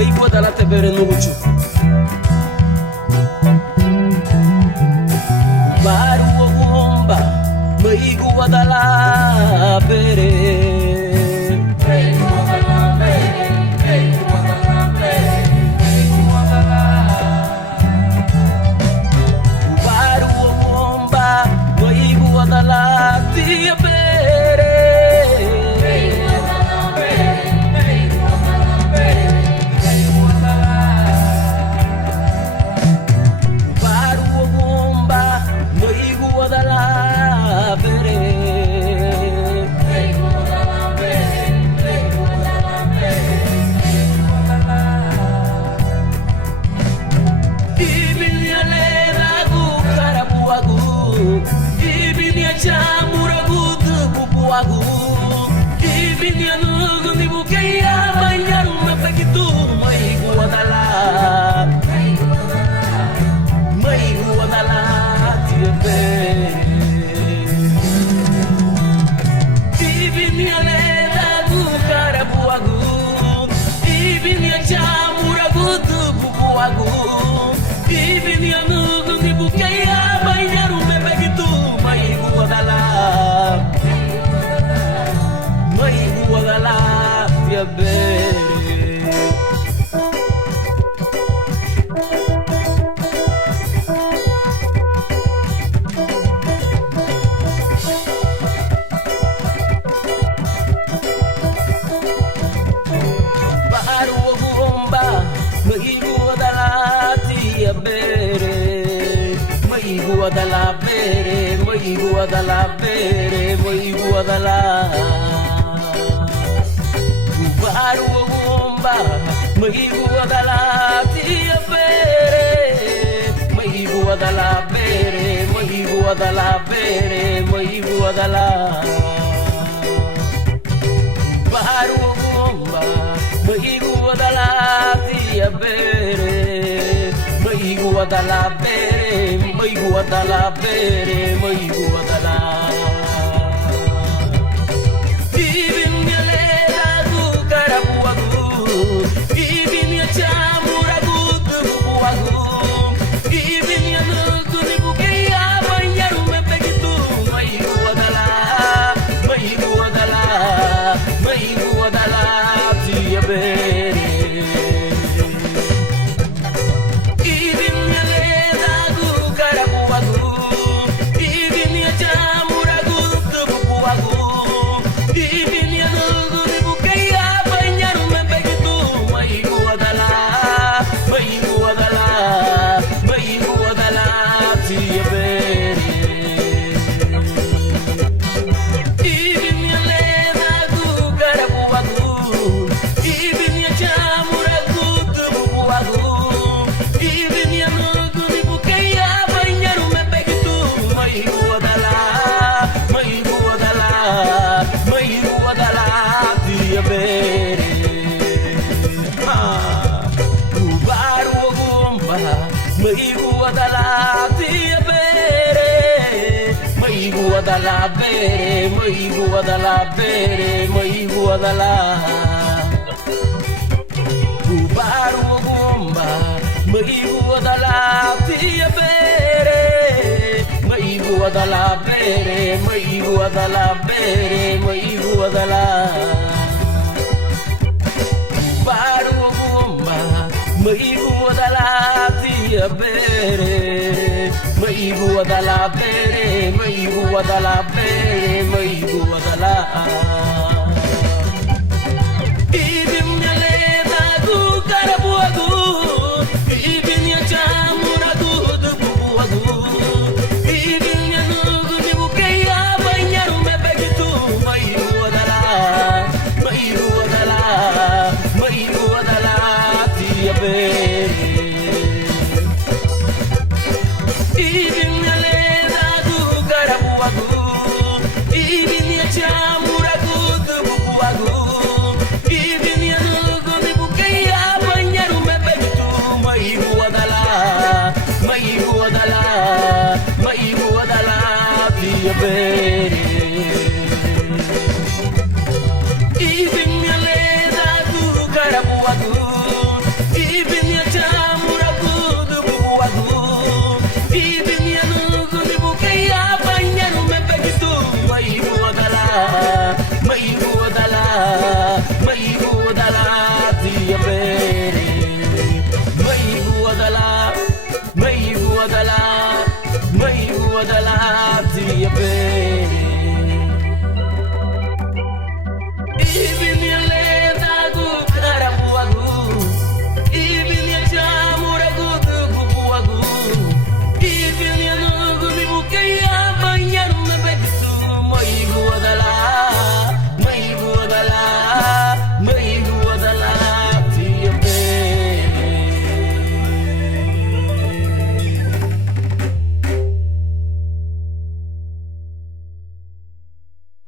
Maigo da la tebere no mucho Baru bomba Maigo da la bere Maigo da la bere, maigo da la Baru bomba, maigo da la tia bere Maigo da la bere, maigo da la bere, maigo da la Baru bomba, maigo da la tia bere Maigo da la bere, maigo da la bere, maigo da la Ibin ya leda gu karabuagu Ibin ya chamuragu tubuagu Ibin ya nuku ni bukeya banyaru mepegitu Maigo da la, maigo da la, maigo da la tia bere Maigo da la bere, maigo da la bere, maigo da la Baru bomba, maigo da la tia bere Maigo da la bere, maigo da la bere, maigo da la Baru bomba, maigo da la tia bere Maigo da la bere, maigo da la bere, maigo da la